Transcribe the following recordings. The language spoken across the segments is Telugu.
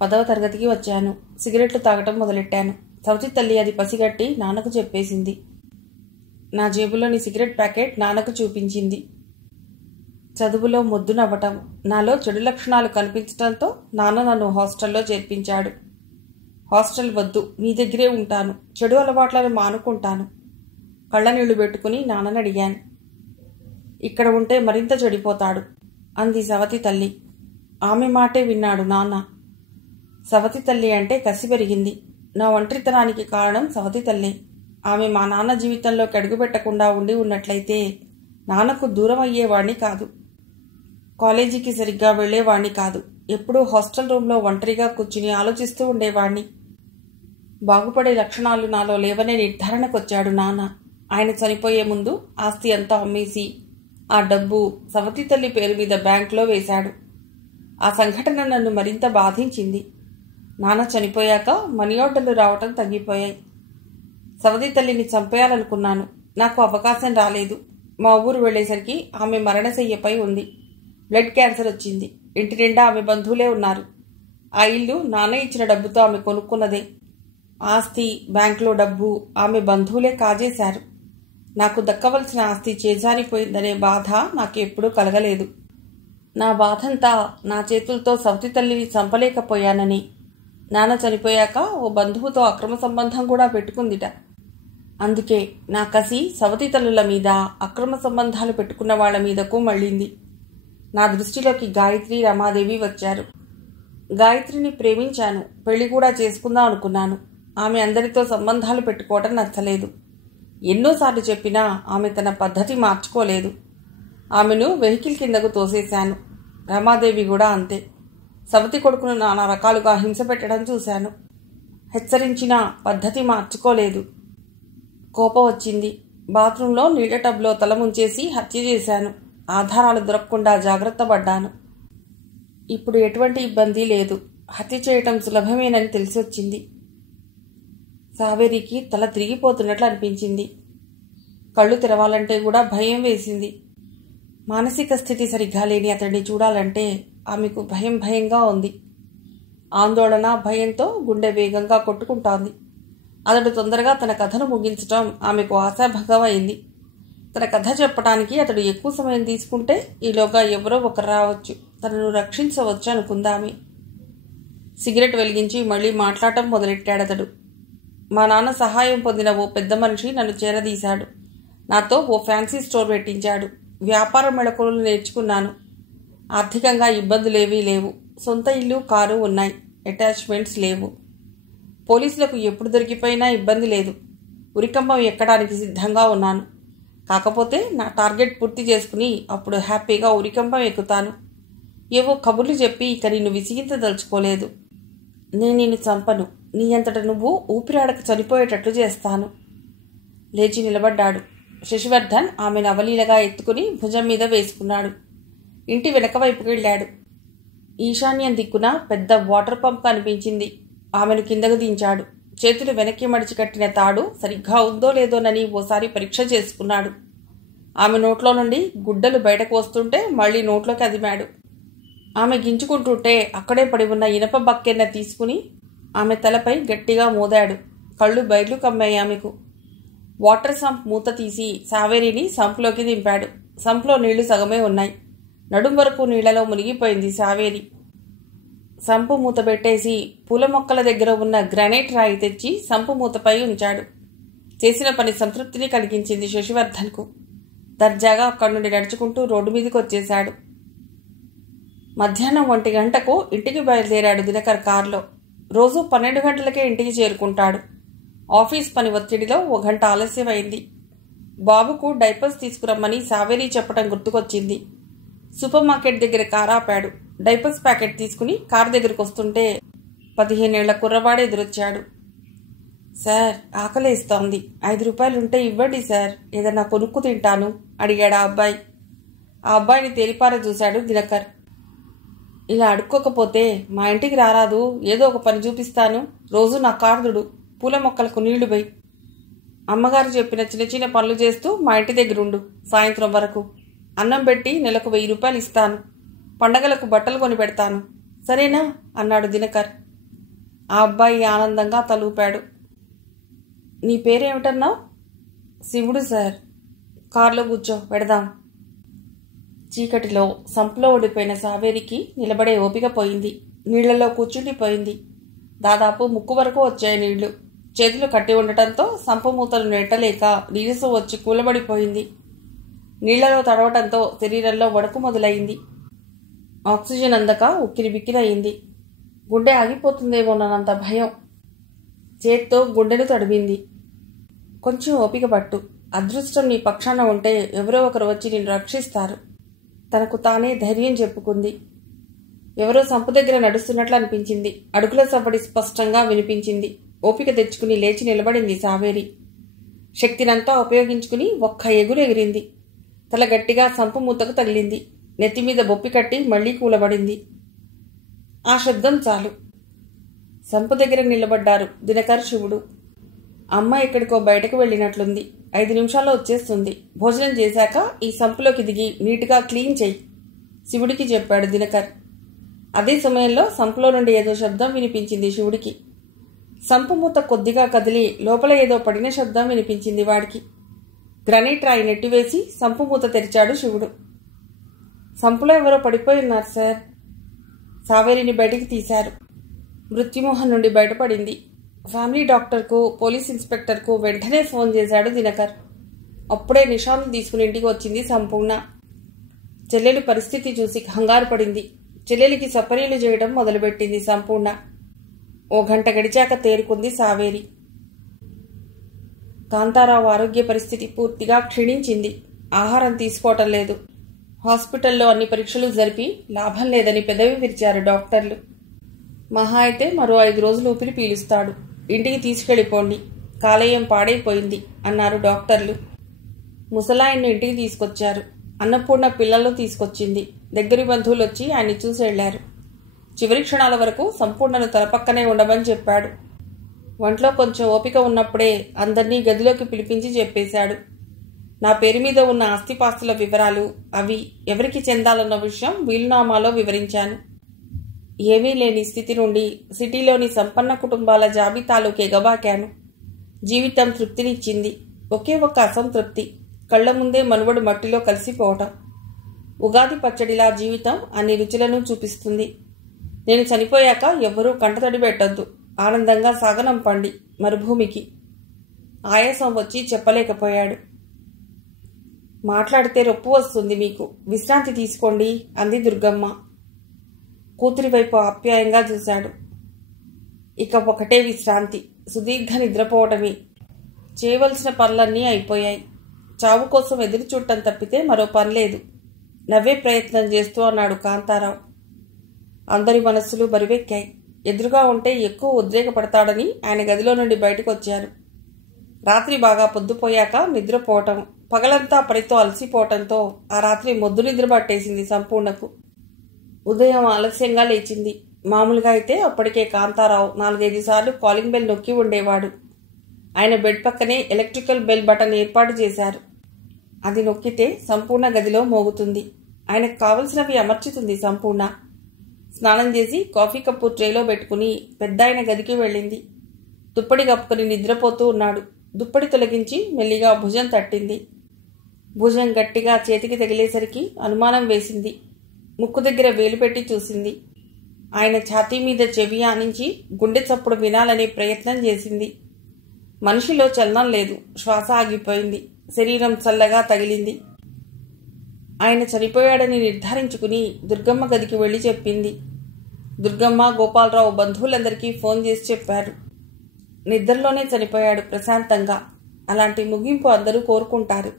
10వ తరగతికి వచ్చాను. సిగరెట్లు తాగటం మొదలెట్టాను. సవతి తల్లి అది పసిగట్టి నాన్నకు చెప్పేసింది. నా జేబులోని సిగరెట్ ప్యాకెట్ నాన్నకు చూపించింది. చదువులో మొద్దు నవ్వటం, నాలో చెడు లక్షణాలు కనిపించడంతో నాన్న నన్ను హాస్టల్లో చేర్పించాడు. హాస్టల్ వద్దు, మీ దగ్గరే ఉంటాను, చెడు అలవాట్లను మానుకుంటాను. కళ్ళనీళ్లు పెట్టుకుని నాన్నని అడిగాను. ఇక్కడ ఉంటే మరింత చెడిపోతాడు అంది సవతి తల్లి. ఆమె మాటే విన్నాడు నాన్న. సవతి తల్లి అంటే కసి పెరిగింది. నా ఒంటరితనానికి కారణం సవతి తల్లే. ఆమె మా నాన్న జీవితంలోకి అడుగుపెట్టకుండా ఉండి ఉన్నట్లయితే నాన్నకు దూరం అయ్యేవాణ్ణి కాదు. కాలేజీకి సరిగ్గా వెళ్లేవాణ్ణి కాదు. ఎప్పుడూ హాస్టల్ రూంలో ఒంటరిగా కూర్చుని ఆలోచిస్తూ ఉండేవాణ్ణి. బాగుపడే లక్షణాలు నాలో లేవనే నిర్ధారణకొచ్చాడు నాన్న. ఆయన చనిపోయే ముందు ఆస్తి అంతా అమ్మేసి ఆ డబ్బు సవతి తల్లి పేరు మీద బ్యాంకులో వేశాడు. ఆ సంఘటన నన్ను మరింత బాధించింది. నాన్న చనిపోయాక మనీ ఆర్డర్లు రావటం తగ్గిపోయాయి. సవతి తల్లిని చంపేయాలనుకున్నాను. నాకు అవకాశం రాలేదు. మా ఊరు వెళ్లేసరికి ఆమె మరణశయ్యపై ఉంది. బ్లడ్ క్యాన్సర్ వచ్చింది. ఇంటి నిండా ఆమె బంధువులే ఉన్నారు. ఆ ఇల్లు నాన్న ఇచ్చిన డబ్బుతో ఆమె కొనుక్కున్నదే. ఆస్తి, బ్యాంకులో డబ్బు ఆమె బంధువులే కాజేశారు. నాకు దక్కవలసిన ఆస్తి చేజారిపోయిందనే బాధ నాకు ఎప్పుడూ కలగలేదు. నా బాధంతా నా చేతులతో సవతి తల్లిని చంపలేకపోయానని. నాన్న చనిపోయాక ఓ బంధువుతో అక్రమ సంబంధం కూడా పెట్టుకుందిట. అందుకే నా కసి సవతి తల్లుల మీద, అక్రమ సంబంధాలు పెట్టుకున్న వాళ్ల మీదకు మళ్ళింది. నా దృష్టిలోకి గాయత్రి, రమాదేవి వచ్చారు. గాయత్రిని ప్రేమించాను. పెళ్లి కూడా చేసుకుందాం అనుకున్నాను. ఆమె అందరితో సంబంధాలు పెట్టుకోవటం నచ్చలేదు. ఎన్నోసార్లు చెప్పినా ఆమె తన పద్ధతి మార్చుకోలేదు. ఆమెను వెహికల్ కిందకు తోసేశాను. రమాదేవి కూడా అంతే. సవతి కొడుకును నానా రకాలుగా హింస పెట్టడం చూశాను. హెచ్చరించినా పద్ధతి మార్చుకోలేదు. కోపం వచ్చింది. బాత్రూంలో నీళ్ల టబ్లో తల ముంచేసి హత్య చేశాను. ఆధారాలు దొరకకుండా జాగ్రత్త పడ్డాను. ఇప్పుడు ఎటువంటి ఇబ్బంది లేదు. హత్య చేయటం సులభమేనని తెలిసొచ్చింది. సావేరికి తల తిరిగిపోతున్నట్లు అనిపించింది. కళ్ళు తెరవాలంటే కూడా భయం వేసింది. మానసిక స్థితి సరిగ్గా లేని అతడిని చూడాలంటే ఆమెకు భయంగా ఉంది. ఆందోళన, భయంతో గుండె వేగంగా కొట్టుకుంటోంది. అతడు తొందరగా తన కథను ముగించటం ఆమెకు ఆశాభంగం అయింది. తన కథ చెప్పడానికి అతడు ఎక్కువ సమయం తీసుకుంటే ఈలోగా ఎవరో ఒకరు రావచ్చు, తనను రక్షించవచ్చు అనుకుందామే. సిగరెట్ వెలిగించి మళ్లీ మాట్లాడటం మొదలెట్టాడతడు. మా నాన్న సహాయం పొందిన ఓ పెద్ద మనిషి నన్ను చేరదీశాడు. నాతో ఓ ఫ్యాన్సీ స్టోర్ పెట్టించాడు. వ్యాపార మెళకువలు నేర్చుకున్నాను. ఆర్థికంగా ఇబ్బందులేవీ లేవు. సొంత ఇల్లు, కారు ఉన్నాయి. అటాచ్మెంట్స్ లేవు. పోలీసులకు ఎప్పుడు దొరికిపోయినా ఇబ్బంది లేదు. ఉరికంబం ఎక్కడానికి సిద్ధంగా ఉన్నాను. కాకపోతే నా టార్గెట్ పూర్తి చేసుకుని అప్పుడు హ్యాపీగా ఉరికంబం ఎక్కుతాను. ఏవో కబుర్లు చెప్పి ఇక నిన్ను విసిగించదలుచుకోలేదు. నేను నిన్ను చంపను. నీ అంతట నువ్వు ఊపిరాడక చనిపోయేటట్లు చేస్తాను. లేచి నిలబడ్డాడు. శశివర్ధన్ ఆమెను అవలీలగా ఎత్తుకుని భుజం మీద వేసుకున్నాడు. ఇంటి వెనక వైపుకి వెళ్ళాడు. ఈశాన్యం దిక్కున పెద్ద వాటర్ పంప్ కనిపించింది. ఆమెను కిందకు దించాడు. చేతులు వెనక్కి మడిచి కట్టిన తాడు సరిగ్గా ఉందో లేదోనని ఓసారి పరీక్ష చేసుకున్నాడు. ఆమె నోట్లో నుండి గుడ్డలు బయటకు వస్తుంటే మళ్లీ నోట్లోకి అదిమాడు. ఆమె గింజుకుంటుంటే అక్కడే పడి ఉన్న ఇనప బక్కెన్న తీసుకుని ఆమె తలపై గట్టిగా మోదాడు. కళ్ళు బయర్లు కమ్మాయి ఆమెకు. వాటర్ సంప్ మూత తీసి సావేరిని సంప్లోకి దింపాడు. సంప్లో నీళ్లు సగమే ఉన్నాయి. నడుం వరకు నీళ్లలో మునిగిపోయింది సావేరి. సంపు మూత పెట్టేసి పూల మొక్కల దగ్గర ఉన్న గ్రానైట్ రాయి తెచ్చి సంపు మూతపై ఉంచాడు. చేసిన పని సంతృప్తిని కలిగించింది శశివర్ధన్కు. దర్జాగా అక్కడి నుండి నడుచుకుంటూ రోడ్డు మీదకి వచ్చేశాడు. మధ్యాహ్నం 1 గంటకు ఇంటికి బయలుదేరాడు దినకర్ కారులో. రోజు 12 గంటలకే ఇంటికి చేరుకుంటాడు. ఆఫీస్ పని ఒత్తిడిలో 1 గంట ఆలస్యమైంది. బాబుకు డైపర్స్ తీసుకురమ్మని సావేరి చెప్పడం గుర్తుకొచ్చింది. సూపర్ మార్కెట్ దగ్గర కారు ఆపాడు. డైపర్స్ ప్యాకెట్ తీసుకుని కారు దగ్గరకు వస్తుంటే 15 ఏళ్ల కుర్రవాడు ఎదురొచ్చాడు. సార్, ఆకలేస్తోంది. 5 రూపాయలుంటే ఇవ్వండి సార్, ఏదన్నా కొనుక్కు తింటాను అడిగాడు ఆ అబ్బాయి. ఆ అబ్బాయిని తేలిపార చూశాడు దినకర్. ఇలా అడుక్కోకపోతే మా ఇంటికి రారాదు, ఏదో ఒక పని చూపిస్తాను. రోజు నా కార్దుడు, పూల మొక్కలకు నీళ్లు పోయి. అమ్మగారు చెప్పిన చిన్న చిన్న పనులు చేస్తూ మా ఇంటి దగ్గరుండు. సాయంత్రం వరకు అన్నం పెట్టి నెలకు 1000 రూపాయలు ఇస్తాను. పండగలకు బట్టలు కొని పెడతాను. సరేనా అన్నాడు దినకర్. ఆ అబ్బాయి ఆనందంగా తలూపాడు. నీ పేరేమిటన్నావు? శివుడు సార్. కారులో కూర్చో, వెడదాం. చీకటిలో సంపులో ఓడిపోయిన సావేరికి నిలబడే ఓపిక పోయింది. నీళ్లలో కూర్చుండిపోయింది. దాదాపు ముక్కు వరకు వచ్చాయి నీళ్లు. చేతులు కట్టి ఉండటంతో సంపు మూతలు నెట్టలేక నీరసం వచ్చి కూలబడిపోయింది. నీళ్లలో తడవటంతో శరీరంలో వణుకు మొదలైంది. ఆక్సిజన్ అందక ఉక్కిరి బిక్కిరయింది. గుండె ఆగిపోతుందేమోనన్నంత భయం. చేత్తో గుండెను తడిమింది. కొంచెం ఓపిక పట్టు. అదృష్టం నీ పక్షాన ఉంటే ఎవరో ఒకరు వచ్చి నిన్ను రక్షిస్తారు. తనకు తానే ధైర్యం చెప్పుకుంది. ఎవరో సంపు దగ్గర నడుస్తున్నట్లు అనిపించింది. అడుగుల సవ్వడి స్పష్టంగా వినిపించింది. ఓపిక తెచ్చుకుని లేచి నిలబడింది సావేరి. శక్తినంతా ఉపయోగించుకుని ఒక్క ఎగురు ఎగిరింది. తల గట్టిగా సంపు మూతకు తగిలింది. నెత్తిమీద బొప్పి కట్టి మళ్లీ కూలబడింది. ఆ శబ్దం చాలు. సంపు దగ్గర నిలబడ్డారు దినకర్, శివుడు. అమ్మ ఎక్కడికో బయటకు వెళ్ళినట్లుంది. 5 నిమిషాల్లో వచ్చేస్తుంది. భోజనం చేశాక ఈ సంపులోకి దిగి నీట్గా క్లీన్ చెయ్యి, శివుడికి చెప్పాడు దినకర్. అదే సమయంలో సంపులో నుండి ఏదో శబ్దం వినిపించింది శివుడికి. సంపు మూత కొద్దిగా కదిలి లోపల ఏదో పడిన శబ్దం వినిపించింది వాడికి. గ్రనైట్ రాయి నెట్టివేసి సంపు మూత తెరిచాడు శివుడు. సంపులో ఎవరో పడిపోయి ఉన్నారు సార్. సావేరిని బయటికి తీశారు. మృత్యుమోహం నుండి బయటపడింది. ఫ్యామిలీ డాక్టర్కు, పోలీస్ ఇన్స్పెక్టర్కు వెంటనే ఫోన్ చేశాడు దినకర్. అప్పుడే నిషాను తీసుకుని ఇంటికి వచ్చింది సంపూర్ణ. చెల్లెలి పరిస్థితి చూసి కంగారు పడింది. చెల్లెలికి సపర్యలు చేయడం మొదలుపెట్టింది సంపూర్ణ. ఓ గంట గడిచాక తేరుకుంది సావేరి. కాంతారావు ఆరోగ్య పరిస్థితి పూర్తిగా క్షీణించింది. ఆహారం తీసుకోవటం లేదు. హాస్పిటల్లో అన్ని పరీక్షలు జరిపి లాభం లేదని పెదవి విరిచారు డాక్టర్లు. మహా అయితే మరో 5 రోజులు ఊపిరి పీలుస్తాడు. ఇంటికి తీసుకెళ్ళిపోండి, కాలేయం పాడైపోయింది అన్నారు డాక్టర్లు. ముసలాయన్ను ఇంటికి తీసుకొచ్చారు. అన్నపూర్ణ పిల్లలను తీసుకొచ్చింది. దగ్గరి బంధువులు వచ్చి ఆయన్ని చూసి వెళ్లారు. చివరి క్షణాల వరకు సంపూర్ణను తన పక్కనే ఉండమని చెప్పాడు. ఒంట్లో కొంచెం ఓపిక ఉన్నప్పుడే అందర్నీ గదిలోకి పిలిపించి చెప్పేశాడు. నా పేరు మీద ఉన్న ఆస్తిపాస్తుల వివరాలు, అవి ఎవరికి చెందాలన్న విషయం వీలునామాలో వివరించాను. ఏమీ లేని స్థితి నుండి సిటీలోని సంపన్న కుటుంబాల జాబితాలోకి ఎగబాకాను. జీవితం తృప్తినిచ్చింది. ఒకే ఒక్క అసంతృప్తి, కళ్ల ముందే మనువడు మట్టిలో కలిసిపోవటం. ఉగాది పచ్చడిలా జీవితం అన్ని రుచులను చూపిస్తుంది. నేను చనిపోయాక ఎవ్వరూ కంటతడి పెట్టొద్దు. ఆనందంగా సాగనంపండి మరుభూమికి. ఆయాసం వచ్చి చెప్పలేకపోయాడు. మాట్లాడితే రొప్పు వస్తుంది మీకు, విశ్రాంతి తీసుకోండి అంది దుర్గమ్మ. కూతురి వైపు ఆప్యాయంగా చూశాడు. ఇక ఒకటే విశ్రాంతి, సుదీర్ఘ నిద్రపోవటమే. చేయవలసిన పనులన్నీ అయిపోయాయి. చావు కోసం ఎదురు చూడటం తప్పితే మరో పనిలేదు. నవ్వే ప్రయత్నం చేస్తూ అన్నాడు కాంతారావు. అందరి మనస్సులు బరివెక్కాయి. ఎదురుగా ఉంటే ఎక్కువ ఉద్రేకపడతాడని ఆయన గదిలో నుండి బయటకు వచ్చారు. రాత్రి బాగా పొద్దుపోయాక నిద్రపోవటం, పగలంతా పనితో అలసిపోవటంతో ఆ రాత్రి మొద్దు నిద్ర పట్టేసింది సంపూర్ణకు. ఉదయం ఆలస్యంగా లేచింది. మామూలుగా అయితే అప్పటికే కాంతారావు 4-5 సార్లు కాలింగ్ బెల్ నొక్కి ఉండేవాడు. ఆయన బెడ్ పక్కనే ఎలక్ట్రికల్ బెల్ బటన్ ఏర్పాటు చేశారు. అది నొక్కితే సంపూర్ణ గదిలో మోగుతుంది. ఆయనకు కావలసినవి అమర్చుతుంది సంపూర్ణ. స్నానం చేసి కాఫీ కప్పు ట్రేలో పెట్టుకుని పెద్దాయన గదికి వెళ్ళింది. దుప్పటి కప్పుకుని నిద్రపోతూ ఉన్నాడు. దుప్పటి తొలగించి మెల్లిగా భుజం తట్టింది. భుజం గట్టిగా చేతికి తగిలేసరికి అనుమానం వేసింది. ముక్కు దగ్గర వేలు పెట్టి చూసింది. ఆయన ఛాతీ మీద చెవి ఆనించి గుండె చప్పుడు వినాలనే ప్రయత్నం చేసింది. మనిషిలో చలనం లేదు. శ్వాస ఆగిపోయింది. శరీరం చల్లగా తగిలింది. ఆయన చనిపోయాడని నిర్ధారించుకుని దుర్గమ్మ గదికి వెళ్లి చెప్పింది. దుర్గమ్మ, గోపాలరావు బంధువులందరికీ ఫోన్ చేసి చెప్పారు. నిద్రలోనే చనిపోయాడు ప్రశాంతంగా. అలాంటి ముగింపు అందరూ కోరుకుంటారు.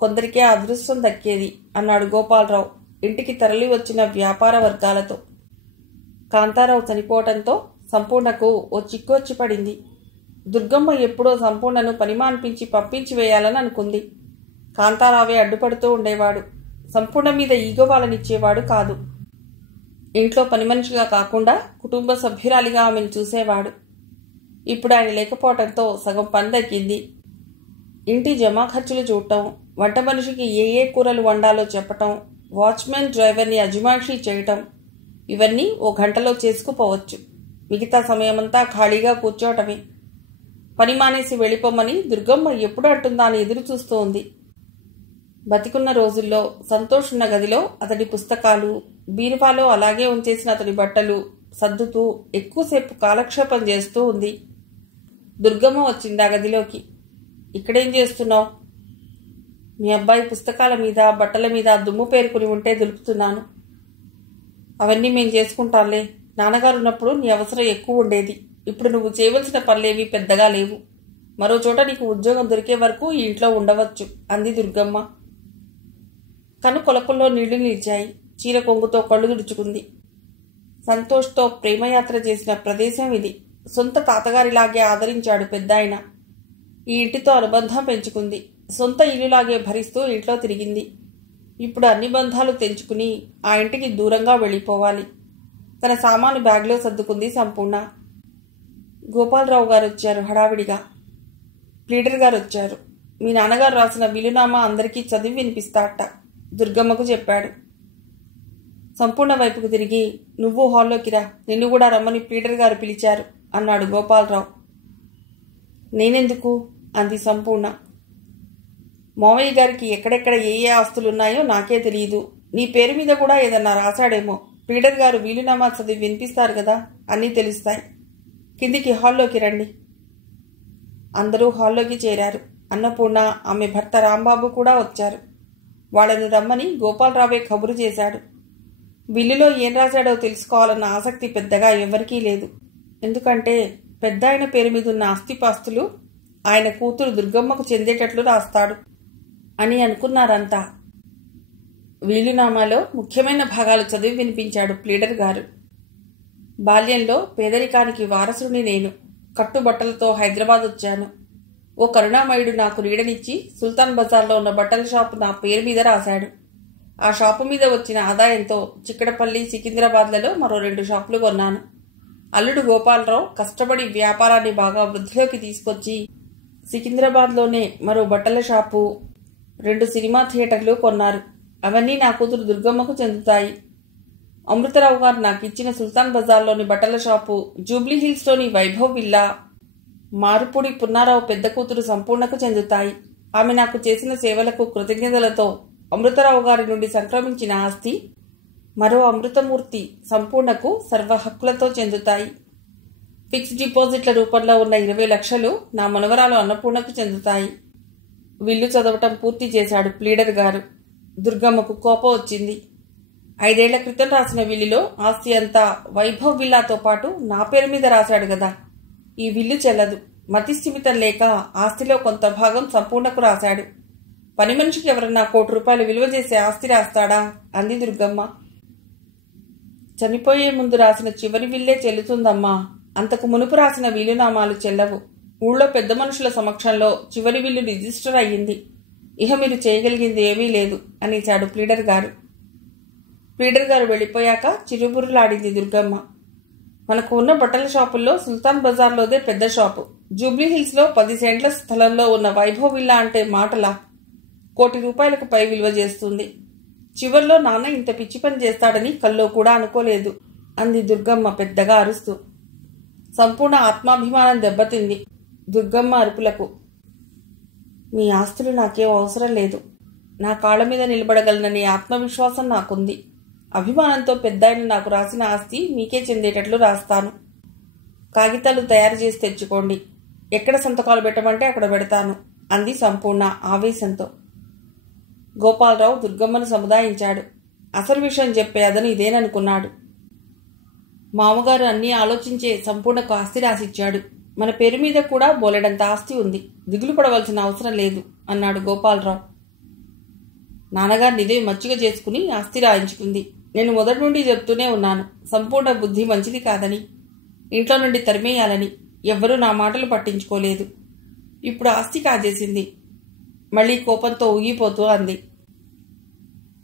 కొందరికే అదృష్టం దక్కేది అన్నాడు గోపాలరావు ఇంటికి తరలి వచ్చిన వ్యాపార వర్గాలతో. కాంతారావు చనిపోవటంతో సంపూర్ణకు ఓ చిక్కు వచ్చి పడింది. దుర్గమ్మ ఎప్పుడో సంపూర్ణను పనిమాన్పించి పంపించి వేయాలని అనుకుంది. కాంతారావే అడ్డుపడుతూ ఉండేవాడు. సంపూర్ణ మీద ఈగోవాలనిచ్చేవాడు కాదు. ఇంట్లో పని మనిషిగా కాకుండా కుటుంబ సభ్యురాలిగా ఆమెను చూసేవాడు. ఇప్పుడు ఆయన లేకపోవటంతో సగం పని తగ్గింది. ఇంటి జమా ఖర్చులు చూడటం, వంట మనిషికి ఏ కూరలు వండాలో చెప్పటం, వాచ్మెన్ డ్రైవర్ని అజమాయిషీ చేయటం, ఇవన్నీ ఓ గంటలో చేసుకుపోవచ్చు. మిగతా సమయమంతా ఖాళీగా కూర్చోవటమే. పని మానేసి వెళ్ళిపోమని దుర్గమ్మ ఎప్పుడు అంటుందా అని ఎదురు చూస్తూ ఉంది. బతికున్న రోజుల్లో సంతోష్ ఉన్న గదిలో అతడి పుస్తకాలు, బీరువాలో అలాగే ఉంచేసిన అతడి బట్టలు సర్దుతూ ఎక్కువసేపు కాలక్షేపం చేస్తూ ఉంది. దుర్గమ్మ వచ్చింది ఆ గదిలోకి. ఇక్కడేం చేస్తున్నావు? మీ అబ్బాయి పుస్తకాల మీద బట్టల మీద దుమ్ము పేరుకుని ఉంటే దులుపుతున్నాను. అవన్నీ మేం చేసుకుంటాంలే. నాన్నగారు ఉన్నప్పుడు నీ అవసరం ఎక్కువ ఉండేది. ఇప్పుడు నువ్వు చేయవలసిన పనులేవి పెద్దగా లేవు. మరో చోట నీకు ఉద్యోగం దొరికే వరకు ఈ ఇంట్లో ఉండవచ్చు అంది దుర్గమ్మ. కను కొలకుల్లో నీళ్లు నిలిచాయి. చీర కొంగుతో కళ్ళు తుడుచుకుంది. సంతోష్తో ప్రేమయాత్ర చేసిన ప్రదేశం ఇది. సొంత తాతగారిలాగే ఆదరించాడు పెద్దాయన. ఈ ఇంటితో అనుబంధం పెంచుకుంది. సొంత ఇల్లులాగే భరిస్తూ ఇంట్లో తిరిగింది. ఇప్పుడు అన్ని బంధాలు తెంచుకుని ఆ ఇంటికి దూరంగా వెళ్ళిపోవాలి. తన సామాను బ్యాగ్లో సర్దుకుంది సంపూర్ణ. గోపాలరావు గారు వచ్చారు హడావిడిగా. ప్లీడర్ గారు వచ్చారు. మీ నాన్నగారు రాసిన వీలునామా అందరికీ చదివి వినిపిస్తాట దుర్గమ్మకు చెప్పాడు. సంపూర్ణ వైపుకు తిరిగి, నువ్వు హాల్లోకి రా, నిన్ను కూడా రమ్మని ప్లీడర్ గారు పిలిచారు అన్నాడు గోపాలరావు. నేనెందుకు అంది సంపూర్ణ. మావయ్య గారికి ఎక్కడెక్కడ ఏ ఏ ఆస్తులున్నాయో నాకే తెలియదు. నీ పేరు మీద కూడా ఏదన్నా రాశాడేమో. ప్లీడర్ గారు వీలునామా చదివి వినిపిస్తారు కదా, అన్నీ తెలుస్తాయి. కిందికి హాల్లోకి రండి. అందరూ హాల్లోకి చేరారు. అన్నపూర్ణ, ఆమె భర్త రాంబాబు కూడా వచ్చారు. వాళ్ళని రమ్మని గోపాలరావే కబురు చేశాడు. బిల్లులో ఏం రాశాడో తెలుసుకోవాలన్న ఆసక్తి పెద్దగా ఎవరికీ లేదు. ఎందుకంటే పెద్ద ఆయన పేరు మీదున్న ఆస్తిపాస్తులు ఆయన కూతురు దుర్గమ్మకు చెందేటట్లు రాస్తాడు అని అనుకున్నారంతా. వీలునామాలో ముఖ్యమైన భాగాలు చదివి వినిపించాడు ప్లీడర్ గారు. బాల్యంలో పేదరికానికి వారసుని నేను. కట్టుబట్టలతో హైదరాబాద్ వచ్చాను. ఓ కరుణామయుడు నాకు నీడనిచ్చి సుల్తాన్ బజార్లో ఉన్న బట్టల షాపు నా పేరు మీద రాశాడు. ఆ షాపు మీద వచ్చిన ఆదాయంతో చిక్కడపల్లి, సికింద్రాబాద్లలో మరో 2 షాపులు కొన్నాను. అల్లుడు గోపాలరావు కష్టపడి వ్యాపారాన్ని బాగా వృద్ధిలోకి తీసుకొచ్చి సికింద్రాబాద్లోనే మరో బట్టల షాపు, 2 సినిమా థియేటర్లు కొన్నారు. అవన్నీ నా కూతురు దుర్గమ్మకు చెందుతాయి. అమృతరావు గారు నాకు ఇచ్చిన సుల్తాన్ బజార్లోని బట్టల షాపు, జూబ్లీ హిల్స్లోని వైభవ్ విల్లా, మారుపూడి పున్నారావు పెద్ద కూతురు సంపూర్ణకు చెందుతాయి. ఆమె నాకు చేసిన సేవలకు కృతజ్ఞతలతో అమృతరావు గారి నుండి సంక్రమించిన ఆస్తి మరో అమృతమూర్తి సంపూర్ణకు సర్వ హక్కులతో చెందుతాయి. ఫిక్స్డ్ డిపాజిట్ల రూపంలో ఉన్న 20 లక్షలు నా మనవరాలు అన్నపూర్ణకు చెందుతాయి. విల్లు చదవటం పూర్తి చేశాడు ప్లీడర్ గారు. దుర్గమ్మకు కోపం వచ్చింది. 5 ఏళ్ల క్రితం రాసిన విల్లులో ఆస్తి అంతా వైభవ్ విల్లాతో పాటు నా పేరు మీద రాశాడు గదా. ఈ విల్లు చెల్లదు. మతిస్థిమితం లేక ఆస్తిలో కొంత భాగం సంపూర్ణకు రాశాడు. పని మనిషికి ఎవరన్నా ₹1,00,00,000 విలువ చేసే ఆస్తి రాస్తాడా అంది దుర్గమ్మ. చనిపోయే ముందు రాసిన చివరి విల్లే చెల్లుతుందమ్మా. అంతకు మునుపు రాసిన వీలునామాలు చెల్లవు. ఊళ్ళో పెద్ద మనుషుల సమక్షంలో చివరి విల్లు రిజిస్టర్ అయ్యింది. ఇహ మీరు చేయగలిగింది ఏమీ లేదు అనేశాడు ప్లీడర్ గారు. ప్లీడర్ గారు వెళ్ళిపోయాక చిరుబురులాడింది దుర్గమ్మ. మనకు ఉన్న బట్టల షాపుల్లో సుల్తాన్ బజార్లోదే పెద్ద షాపు. జూబ్లీ హిల్స్లో 10 సెంట్ల స్థలంలో ఉన్న వైభవ్ విల్లా అంటే మాటలా? ₹1,00,00,000 పై విలువ చేస్తుంది. చివర్లో నాన్న ఇంత పిచ్చి పని చేస్తాడని కల్లో కూడా అనుకోలేదు అంది దుర్గమ్మ పెద్దగా అరుస్తూ. సంపూర్ణ ఆత్మాభిమానం దెబ్బతింది దుర్గమ్మ అరుపులకు. మీ ఆస్తులు నాకేం అవసరం లేదు. నా కాళ్ల మీద నిలబడగలననే ఆత్మవిశ్వాసం నాకుంది. అభిమానంతో పెద్దాయన నాకు రాసిన ఆస్తి మీకే చెందేటట్లు రాస్తాను. కాగితాలు తయారు చేసి తెచ్చుకోండి. ఎక్కడ సంతకాలు పెట్టమంటే అక్కడ పెడతాను అంది సంపూర్ణ ఆవేశంతో. గోపాలరావు దుర్గమ్మను సముదాయించాడు. అసలు విషయం చెప్పే అదని ఇదేననుకున్నాడు. మామగారు అన్నీ ఆలోచించే సంపూర్ణకు ఆస్తి రాసిచ్చాడు. మన పేరు మీద కూడా బోలెడంత ఆస్తి ఉంది. దిగులు పడవలసిన అవసరం లేదు అన్నాడు గోపాలరావు. నాన్నగారు నిదే మచ్చిగా చేసుకుని ఆస్తి రాయించుకుంది. నేను మొదటి నుండి చెప్తూనే ఉన్నాను, సంపూర్ణ బుద్ధి మంచిది కాదని, ఇంట్లో నుండి తరిమేయాలని. ఎవ్వరూ నా మాటలు పట్టించుకోలేదు. ఇప్పుడు ఆస్తి కాజేసింది. మళ్లీ కోపంతో ఊగిపోతూ అంది.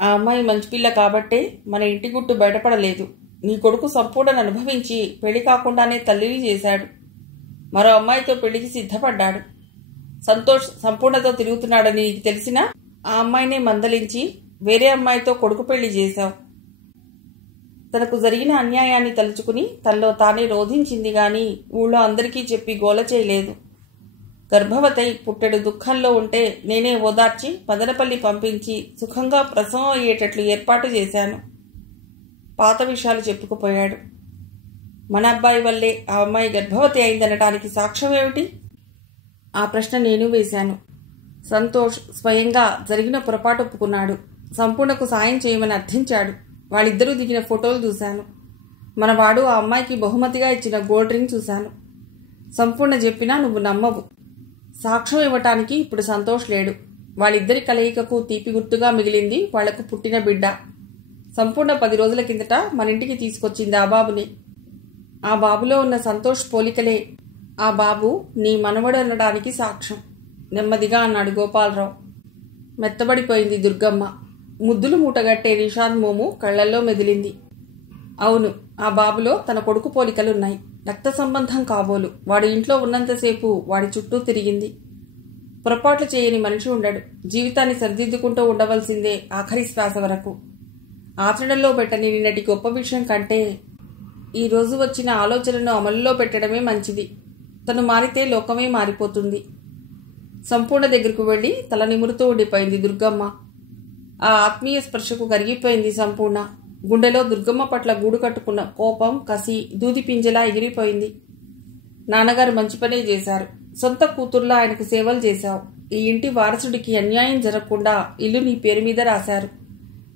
ఆ అమ్మాయి మంచిపిల్ల కాబట్టే మన ఇంటి గుట్టు బయటపడలేదు. నీ కొడుకు సంపూర్ణను అనుభవించి పెళ్లి కాకుండానే తల్లిని చేశాడు. మరో అమ్మాయితో పెళ్లికి సిద్ధపడ్డాడు. సంతోష్ సంపూర్ణతో తిరుగుతున్నాడని నీకు తెలిసినా ఆ అమ్మాయినే మందలించి వేరే అమ్మాయితో కొడుకు పెళ్లి చేశావు. తనకు జరిగిన అన్యాయాన్ని తలుచుకుని తనలో తానే రోధించింది గాని ఊళ్ళో అందరికీ చెప్పి గోల చేయలేదు. గర్భవతై పుట్టెడు దుఃఖంలో ఉంటే నేనే ఓదార్చి మదనపల్లి పంపించి సుఖంగా ప్రసవం అయ్యేటట్లు ఏర్పాటు చేశాను. పాత విషయాలు చెప్పుకుపోయాడు. మన అబ్బాయి వల్లే ఆ అమ్మాయి గర్భవతి అయిందనటానికి సాక్ష్యం ఏమిటి? ఆ ప్రశ్న నేను వేశాను. సంతోష్ స్వయంగా జరిగిన పొరపాటు ఒప్పుకున్నాడు. సంపూర్ణకు సాయం చేయమని అర్థించాడు. వాళ్ళిద్దరూ దిగిన ఫోటోలు చూశాను. మనవాడు ఆ అమ్మాయికి బహుమతిగా ఇచ్చిన గోల్డ్ రింగ్ చూశాను. సంపూర్ణ చెప్పినా నువ్వు నమ్మవు. సాక్ష్యం ఇవ్వటానికి ఇప్పుడు సంతోష్ లేడు. వాళ్ళిద్దరి కలయికకు తీపి గుర్తుగా మిగిలింది వాళ్లకు పుట్టిన బిడ్డ. సంపూర్ణ 10 రోజుల కిందట మన ఇంటికి తీసుకొచ్చింది ఆ బాబుని. ఆ బాబులో ఉన్న సంతోష్ పోలికలే ఆ బాబు నీ మనవడు అనడానికి సాక్ష్యం నెమ్మదిగా అన్నాడు గోపాలరావు. మెత్తబడిపోయింది దుర్గమ్మ. ముద్దులు మూటగట్టే నిషాద్ మోము కళ్లల్లో మెదిలింది. అవును, ఆ బాబులో తన కొడుకు పోలికలున్నాయి. రక్త సంబంధం కాబోలు. వాడు ఇంట్లో ఉన్నంతసేపు వాడి చుట్టూ తిరిగింది. పొరపాట్లు చేయని మనిషి ఉండడు. జీవితాన్ని సరిదిద్దుకుంటూ ఉండవలసిందే ఆఖరి శ్వాస వరకు. ఆచరణలో పెట్టని నిన్నటి గొప్ప విషయం కంటే ఈ రోజు వచ్చిన ఆలోచనను అమలులో పెట్టడమే మంచిది. తను మారితే లోకమే మారిపోతుంది. సంపూర్ణ దగ్గరకు వెళ్లి తల నిమురుతూ ఉండిపోయింది దుర్గమ్మ. ఆ ఆత్మీయ స్పర్శకు కరిగిపోయింది సంపూర్ణ. గుండెలో దుర్గమ్మ పట్ల గూడు కట్టుకున్న కోపం, కసి దూది పింజలా ఎగిరిపోయింది. నాన్నగారు మంచి పనే చేశారు. సొంత కూతుర్లా ఆయనకు సేవలు చేశావు. ఈ ఇంటి వారసుడికి అన్యాయం జరగకుండా ఇల్లు నీ పేరు మీద రాశారు.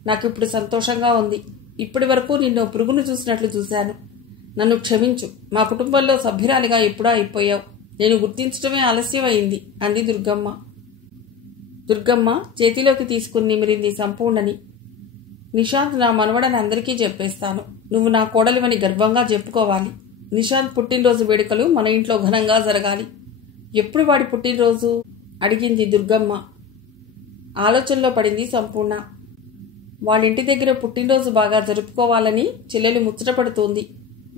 నాకిప్పుడు సంతోషంగా ఉంది. ఇప్పటి వరకు నిన్ను పురుగును చూసినట్లు చూశాను. నన్ను క్షమించు. మా కుటుంబంలో సభ్యురాలిగా ఎప్పుడో అయిపోయావు. నేను గుర్తించడమే ఆలస్యం అయింది అంది దుర్గమ్మ. దుర్గమ్మ చేతిలోకి తీసుకుని నిమిరింది సంపూర్ణని. నిశాంత్ నా మనవడని అందరికీ చెప్పేస్తాను. నువ్వు నా కోడలివని గర్వంగా చెప్పుకోవాలి. నిశాంత్ పుట్టినరోజు వేడుకలు మన ఇంట్లో ఘనంగా జరగాలి. ఎప్పుడు వాడి పుట్టినరోజు అడిగింది దుర్గమ్మ. ఆలోచనలో పడింది సంపూర్ణ. వాళ్ళింటి దగ్గర పుట్టినరోజు బాగా జరుపుకోవాలని చెల్లెలు ముచ్చటపడుతోంది.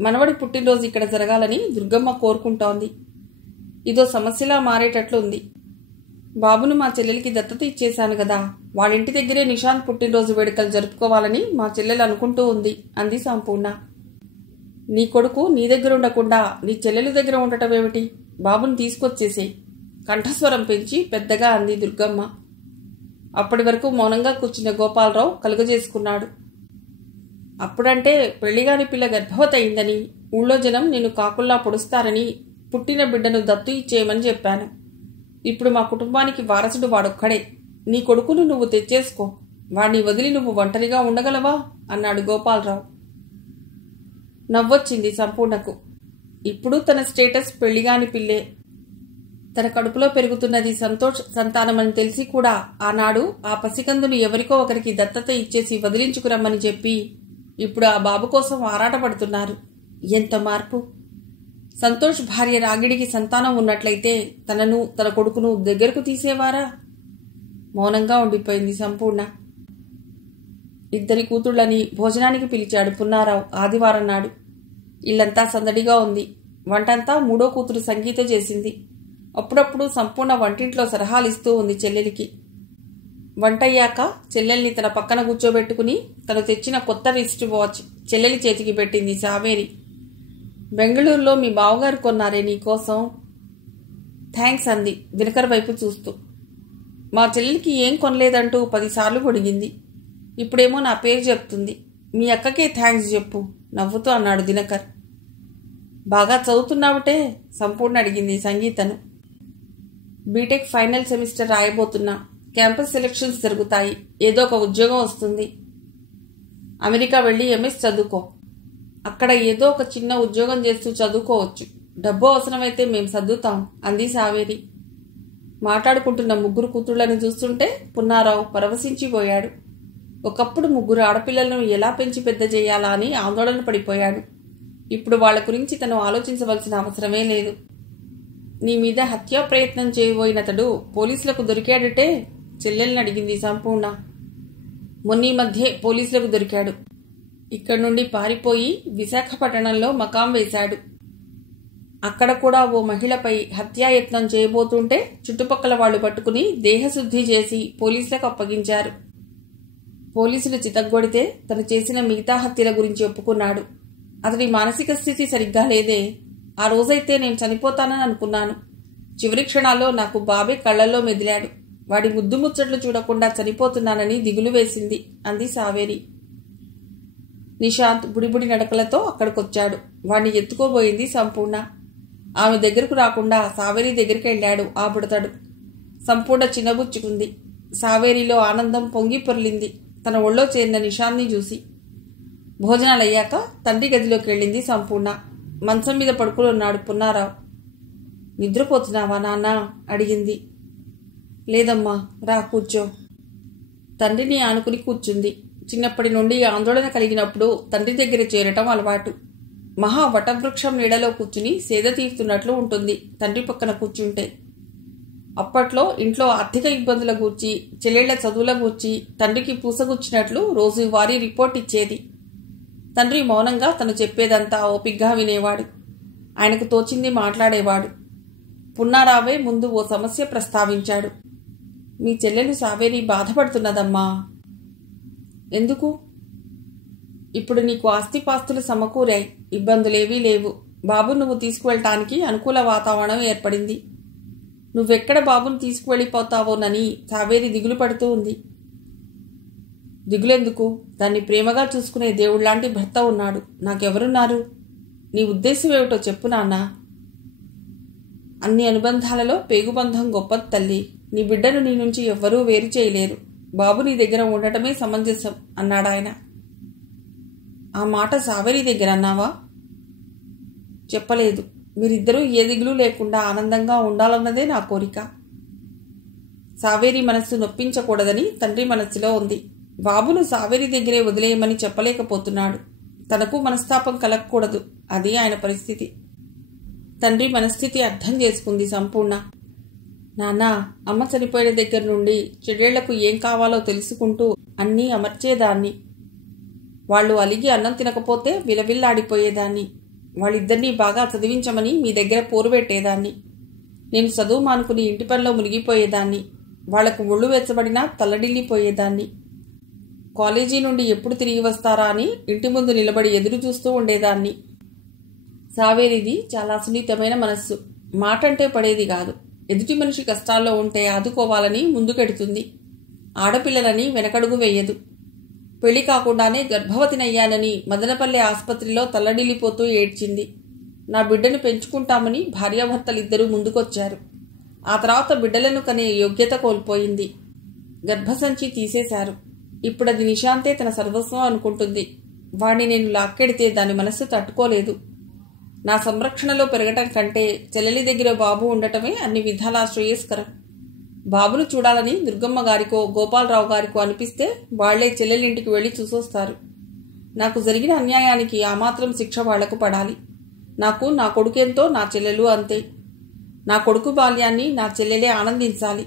మనవడి పుట్టినరోజు ఇక్కడ జరగాలని దుర్గమ్మ కోరుకుంటోంది. ఇదో సమస్యలా మారేటట్లుంది. బాబును మా చెల్లెలికి దత్తత ఇచ్చేశాను కదా, వాళ్ళింటి దగ్గరే నిశాంత్ పుట్టినరోజు వేడుకలు జరుపుకోవాలని మా చెల్లెలు అనుకుంటూ ఉంది అంది సంపూర్ణ. నీ కొడుకు నీ దగ్గర ఉండకుండా నీ చెల్లెలు దగ్గర ఉండటమేమిటి? బాబుని తీసుకొచ్చేసేయ్ కంఠస్వరం పెంచి పెద్దగా అంది దుర్గమ్మ. అప్పటి వరకు మౌనంగా కూర్చున్న గోపాలరావు కలుగజేసుకున్నాడు. అప్పుడంటే పెళ్లిగాని పిల్ల గర్భవతి అయిందని ఊళ్ళో జనం నిన్ను కాకుల్లా పొడుస్తారని పుట్టిన బిడ్డను దత్తు ఇచ్చేయమని చెప్పాను. ఇప్పుడు మా కుటుంబానికి వారసుడు వాడొక్కడే. నీ కొడుకును నువ్వు తెచ్చేసుకో. వాడిని వదిలి నువ్వు ఒంటరిగా ఉండగలవా అన్నాడు గోపాలరావు. నవ్వొచ్చింది సంపూర్ణకు. ఇప్పుడు తన స్టేటస్ పెళ్లిగాని పిల్లే. తన కడుపులో పెరుగుతున్నది సంతోష్ సంతానమని తెలిసి కూడా ఆనాడు ఆ పసికందును ఎవరికో ఒకరికి దత్తత ఇచ్చేసి వదిలించుకురమ్మని చెప్పి ఇప్పుడు ఆ బాబు కోసం ఆరాటపడుతున్నారు. ఎంత మార్పు! సంతోష్ భార్య రాగిడికి సంతానం ఉన్నట్లయితే తనను తన కొడుకును దగ్గరకు తీసేవారా? మౌనంగా ఉండిపోయింది సంపూర్ణ. 2 కూతుళ్లని భోజనానికి పిలిచాడు పున్నారావు ఆదివారం నాడు. ఇల్లంతా సందడిగా ఉంది. వంటంతా 3వ కూతురు సంగీత చేసింది. అప్పుడప్పుడు సంపూర్ణ వంటింట్లో సలహాలిస్తూ ఉంది చెల్లెలికి. వంటయ్యాక చెల్లెల్ని తన పక్కన కూర్చోబెట్టుకుని తను తెచ్చిన కొత్త రిస్ట్ వాచ్ చెల్లెలి చేతికి పెట్టింది సావేరి. బెంగళూరులో మీ బావగారు కొన్నారే నీకోసం. థ్యాంక్స్ అంది దినకర్ వైపు చూస్తూ. మా చెల్లెలికి ఏం కొనలేదంటూ 10 సార్లు పొడిగింది. ఇప్పుడేమో నా పేరు చెప్తుంది. మీ అక్కకే థ్యాంక్స్ చెప్పు నవ్వుతూ అన్నాడు దినకర్. బాగా చదువుతున్నావుటే సంపూర్ణ అడిగింది సంగీతను. బీటెక్ ఫైనల్ సెమిస్టర్ రాయబోతున్నా. క్యాంపస్ సెలక్షన్స్ జరుగుతాయి. ఏదో ఒక ఉద్యోగం వస్తుంది. అమెరికా వెళ్ళి ఎంఎస్ చదువుకో. అక్కడ ఏదో ఒక చిన్న ఉద్యోగం చేస్తూ చదువుకోవచ్చు. డబ్బు అవసరమైతే మేం చదువుతాం అంది సావేరి. మాట్లాడుకుంటున్న 3 కూతుళ్లను చూస్తుంటే పున్నారావు పరవశించిపోయాడు. ఒకప్పుడు 3 ఆడపిల్లలను ఎలా పెంచి పెద్ద చేయాలా అని ఆందోళన పడిపోయాడు. ఇప్పుడు వాళ్ల గురించి తను ఆలోచించవలసిన అవసరమే లేదు. నీ మీద హత్యా ప్రయత్నం చేయబోయినతడు పోలీసులకు దొరికాడటే చెల్లెల్ని అడిగింది సంపూర్ణ. మొన్నీ మధ్యే పోలీసులకు దొరికాడు. ఇక్కడి నుండి పారిపోయి విశాఖపట్టణంలో మకాం వేశాడు. అక్కడ కూడా ఓ మహిళపై హత్యాయత్నం చేయబోతుంటే చుట్టుపక్కల వాళ్లు పట్టుకుని దేహశుద్ధి చేసి పోలీసులకు అప్పగించారు. పోలీసులు చితగ్గొడితే తను చేసిన మిగతా హత్యల గురించి ఒప్పుకున్నాడు. అతడి మానసిక స్థితి సరిగ్గా లేదే. ఆ రోజైతే నేను చనిపోతానని అనుకున్నాను. చివరి క్షణాల్లో నాకు బాబే కళ్లల్లో మెదిలాడు. వాడి ముద్దు ముచ్చట్లు చూడకుండా చనిపోతున్నానని దిగులు వేసింది అంది సావేరి. నిశాంత్ బుడిబుడి నడకలతో అక్కడికొచ్చాడు. వాణ్ణి ఎత్తుకోబోయింది సంపూర్ణ. ఆమె దగ్గరకు రాకుండా సావేరి దగ్గరికి వెళ్ళాడు ఆ బుడతడు. సంపూర్ణ చిన్నబుచ్చుకుంది. సావేరిలో ఆనందం పొంగి పొర్లింది తన ఒళ్ళో చేరిన నిశాంత్ని చూసి. భోజనాలయ్యాక తండ్రి గదిలోకి వెళ్ళింది సంపూర్ణ. మంచం మీద పడుకున్నాడు పున్నారావు. నిద్రపోతున్నావా నాన్న అడిగింది. లేదమ్మా, రా కూర్చో. తండ్రిని ఆనుకుని కూర్చుంది. చిన్నప్పటి నుండి ఆందోళన కలిగినప్పుడు తండ్రి దగ్గర చేరటం అలవాటు. మహా వటవృక్షం నీడలో కూర్చుని సేద తీరుతున్నట్లు ఉంటుంది తండ్రి పక్కన కూర్చుంటే. అప్పట్లో ఇంట్లో ఆర్థిక ఇబ్బందుల గూర్చి, చెల్లెళ్ల చదువుల గూర్చి తండ్రికి పూసగుచ్చినట్లు రోజువారీ రిపోర్ట్ ఇచ్చేది. తండ్రి మౌనంగా తను చెప్పేదంతా ఓపిగ్గా వినేవాడు. ఆయనకు తోచింది మాట్లాడేవాడు. పున్నారావే ముందు ఓ సమస్య ప్రస్తావించాడు. మీ చెల్లెలు సావేరి బాధపడుతున్నదమ్మా. ఎందుకు? ఇప్పుడు నీకు ఆస్తిపాస్తులు సమకూరాయి, ఇబ్బందులేవీ లేవు. బాబు నువ్వు తీసుకువెళ్ళటానికి అనుకూల వాతావరణం ఏర్పడింది. నువ్వెక్కడ బాబును తీసుకువెళ్ళిపోతావోనని సావేరి దిగులు పడుతూ ఉంది. దిగులెందుకు? దాన్ని ప్రేమగా చూసుకునే దేవుళ్లాంటి భర్త ఉన్నాడు. నాకెవరున్నారు? నీ ఉద్దేశం ఏమిటో చెప్పు నాన్నా. అన్ని అనుబంధాలలో పేగుబంధం గొప్పది తల్లి. నీ బిడ్డను నీ నుంచి ఎవ్వరూ వేరు చేయలేరు. బాబు నీ దగ్గర ఉండటమే సమంజసం అన్నాడాయన. ఆ మాట సావేరి దగ్గర అన్నావా? చెప్పలేదు. మీరిద్దరూ ఏ దిగులు లేకుండా ఆనందంగా ఉండాలన్నదే నా కోరిక. సావేరి మనస్సు నొప్పించకూడదని తండ్రి మనస్సులో ఉంది. బాబును సావేరి దగ్గరే వదిలేయమని చెప్పలేకపోతున్నాడు. తనకు మనస్తాపం కలగకూడదు. అది ఆయన పరిస్థితి. తండ్రి మనస్థితి అర్థం చేసుకుంది సంపూర్ణ. నాన్నా, అమ్మ చనిపోయిన దగ్గర నుండి చెడేళ్లకు ఏం కావాలో తెలుసుకుంటూ అన్నీ అమర్చేదాన్ని. వాళ్ళు అలిగి అన్నం తినకపోతే విలవిల్లాడిపోయేదాన్ని. వాళ్ళిద్దరినీ బాగా చదివించమని మీ దగ్గర పోరు పెట్టేదాన్ని. నేను చదువు మానుకుని ఇంటి పనిలో మునిగిపోయేదాన్ని. వాళ్లకు ఒళ్ళు వెచ్చబడినా తల్లడిల్లిపోయేదాన్ని. కాలేజీ నుండి ఎప్పుడు తిరిగి వస్తారా అని ఇంటి ముందు నిలబడి ఎదురు చూస్తూ ఉండేదాన్ని. సావేరిది చాలా సున్నితమైన మనస్సు. మాటంటే పడేది కాదు. ఎదుటి మనిషి కష్టాల్లో ఉంటే ఆదుకోవాలని ముందుకెడుతుంది. ఆడపిల్లలని వెనకడుగు వేయదు. పెళ్లి కాకుండానే గర్భవతినయ్యానని మదనపల్లె ఆసుపత్రిలో తల్లడిల్లిపోతూ ఏడ్చింది. నా బిడ్డను పెంచుకుంటామని భార్యాభర్తలిద్దరూ ముందుకొచ్చారు. ఆ తర్వాత బిడ్డలను కనే యోగ్యత కోల్పోయింది. గర్భసంచి తీసేశారు. ఇప్పుడది నిశాంతే తన సర్వస్వం అనుకుంటుంది. వాణ్ణి నేను లాక్కెడితే దాని మనస్సు తట్టుకోలేదు. నా సంరక్షణలో పెరగటం కంటే చెల్లెలి దగ్గర బాబు ఉండటమే అన్ని విధాలా శ్రేయస్కరం. బాబును చూడాలని దుర్గమ్మ గారికో గోపాలరావు గారికో అనిపిస్తే వాళ్లే చెల్లెలింటికి వెళ్లి చూసొస్తారు. నాకు జరిగిన అన్యాయానికి ఆ మాత్రం శిక్ష వాళ్లకు పడాలి. నాకు నా కొడుకెంతో నా చెల్లెలు అంతే. నా కొడుకు బాల్యాన్ని నా చెల్లెలే ఆనందించాలి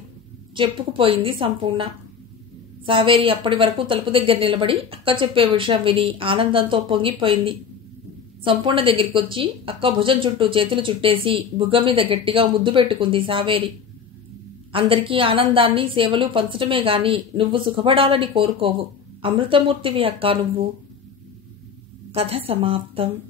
చెప్పుకుపోయింది సంపూర్ణ. సావేరి అప్పటి వరకు తలుపు దగ్గర నిలబడి అక్క చెప్పే విషయం విని ఆనందంతో పొంగిపోయింది. సంపూర్ణ దగ్గరికి వచ్చి అక్క భుజం చుట్టూ చేతులు చుట్టేసి బుగ్గ మీద గట్టిగా ముద్దు పెట్టుకుంది సావేరి. అందరికీ ఆనందాన్ని సేవలు పంచటమే గాని నువ్వు సుఖపడాలని కోరుకోవు. అమృతమూర్తివి అక్క నువ్వు. కథ సమాప్తం.